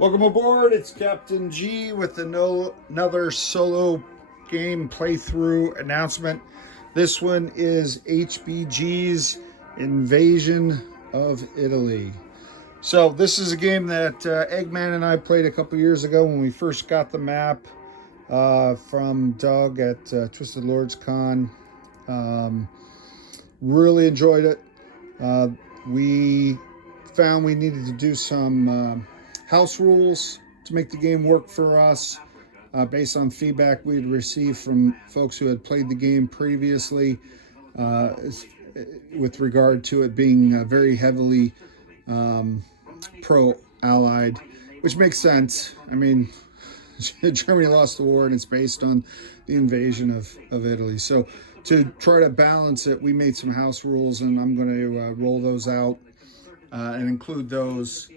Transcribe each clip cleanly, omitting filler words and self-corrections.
Welcome aboard. It's Captain G with another solo game playthrough announcement. This one is HBG's Invasion of Italy. So this is a game that Eggman and I played a couple years ago when we first got the map from Doug at Twisted Lords Con. Really enjoyed it. We found we needed to do some house rules to make the game work for us based on feedback we'd received from folks who had played the game previously with regard to it being very heavily pro-Allied, which makes sense. I mean, Germany lost the war and it's based on the invasion of Italy. So to try to balance it, we made some house rules, and I'm going to roll those out and include those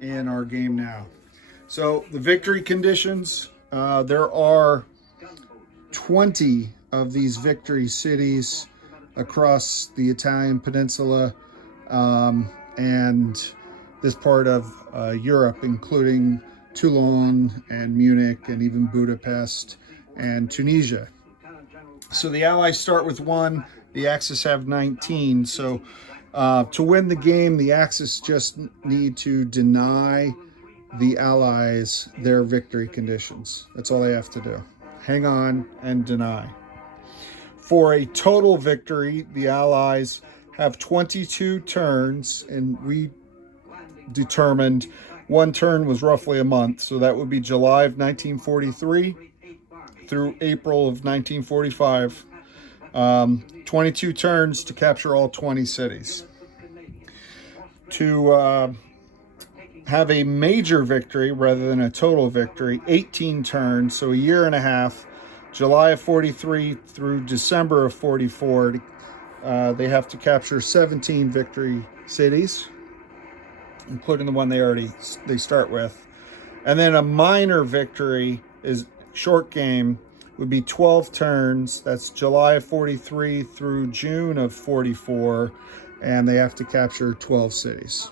in our game now. So the victory conditions, there are 20 of these victory cities across the Italian peninsula and this part of Europe, including Toulon and Munich and even Budapest and Tunisia. So the Allies start with 1, the Axis have 19. So to win the game, the Axis just need to deny the Allies their victory conditions. That's all they have to do. Hang on and deny. For a total victory, the Allies have 22 turns, and we determined one turn was roughly a month. So that would be July of 1943 through April of 1945. 22 turns to capture all 20 cities. To have a major victory rather than a total victory, 18 turns, so a year and a half, July of 43 through December of 44. They have to capture 17 victory cities, including the one they start with. And then a minor victory is short game, would be 12 turns. That's July of 43 through June of 44, and they have to capture 12 cities.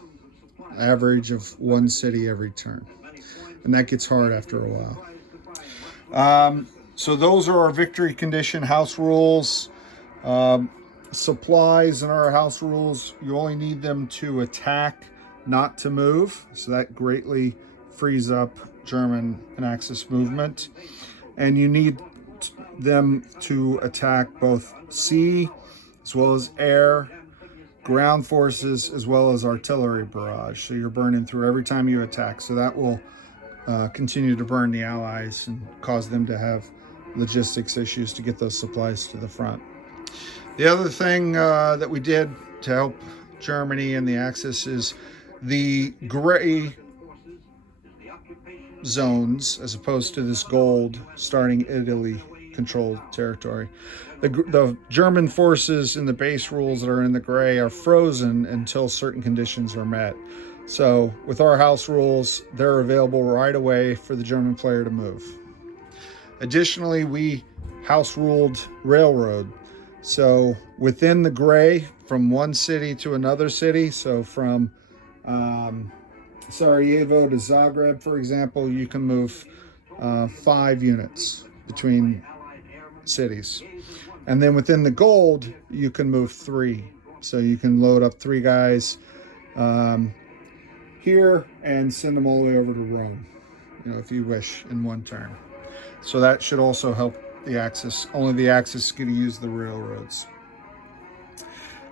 Average of 1 city every turn. And that gets hard after a while. So those are our victory condition house rules. Supplies in our house rules, you only need them to attack, not to move. So that greatly frees up German and Axis movement. And you need them to attack both sea as well as air, ground forces, as well as artillery barrage. So you're burning through every time you attack. So that will continue to burn the Allies and cause them to have logistics issues to get those supplies to the front. The other thing that we did to help Germany and the Axis is the gray zones, as opposed to this gold starting Italy controlled territory. The German forces in the base rules that are in the gray are frozen until certain conditions are met. So with our house rules, they're available right away for the German player to move. Additionally, we house ruled railroad. So within the gray, from one city to another city, so from Sarajevo to Zagreb, for example, you can move 5 units between cities. And then within the gold, you can move 3. So you can load up 3 guys here and send them all the way over to Rome, if you wish, in one turn. So that should also help the Axis. Only the Axis is going to use the railroads.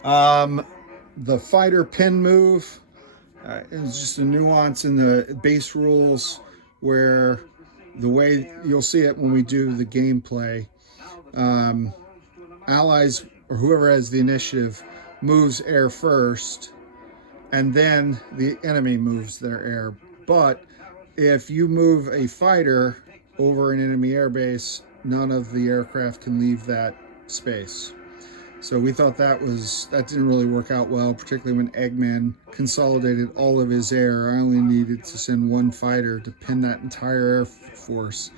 The fighter pin move is just a nuance in the base rules where the way you'll see it when we do the gameplay, Allies or whoever has the initiative moves air first, and then the enemy moves their air. But if you move a fighter over an enemy airbase, none of the aircraft can leave that space. So we thought that didn't really work out well, particularly when Eggman consolidated all of his air. I only needed to send 1 fighter to pin that entire air force,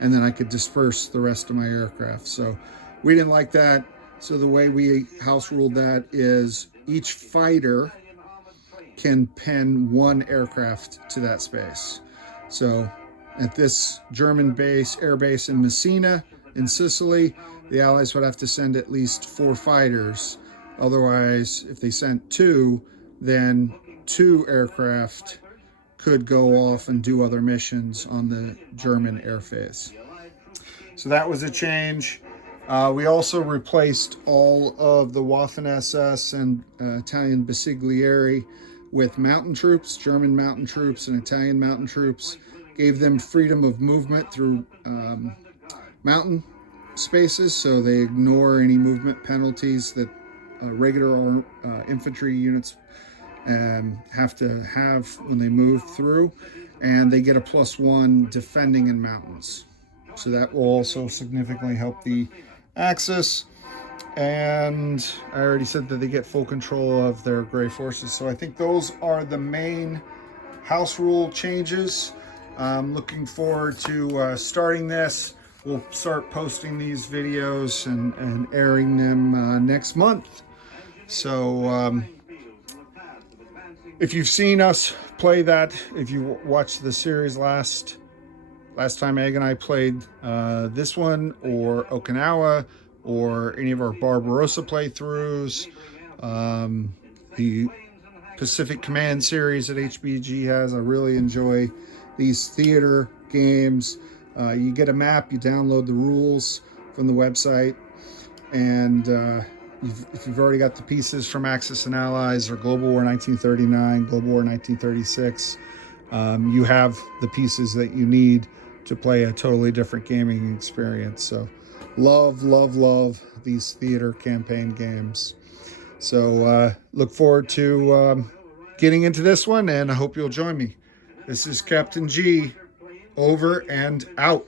and then I could disperse the rest of my aircraft. So we didn't like that. So the way we house ruled that is each fighter can pin 1 aircraft to that space. So at this German air base in Messina in Sicily, the Allies would have to send at least 4 fighters. Otherwise, if they sent 2, then 2 aircraft could go off and do other missions on the German airface. So that was a change. We also replaced all of the Waffen-SS and Italian Basiglieri with mountain troops, German mountain troops and Italian mountain troops. Gave them freedom of movement through mountain spaces, so they ignore any movement penalties that regular infantry units have to have when they move through, and they get a +1 defending in mountains. So that will also significantly help the Axis. And I already said that they get full control of their gray forces. So I think those are the main house rule changes. I'm looking forward to starting this. We'll start posting these videos and airing them next month. So if you've seen us play that, if you watched the series last time Egg and I played this one, or Okinawa, or any of our Barbarossa playthroughs, the Pacific Command series that HBG has, I really enjoy these theater games. You get a map, you download the rules from the website, and if you've already got the pieces from Axis and Allies or Global War 1939, Global War 1936, you have the pieces that you need to play a totally different gaming experience. So love these theater campaign games. So look forward to getting into this one, and I hope you'll join me. This is Captain G, over and out.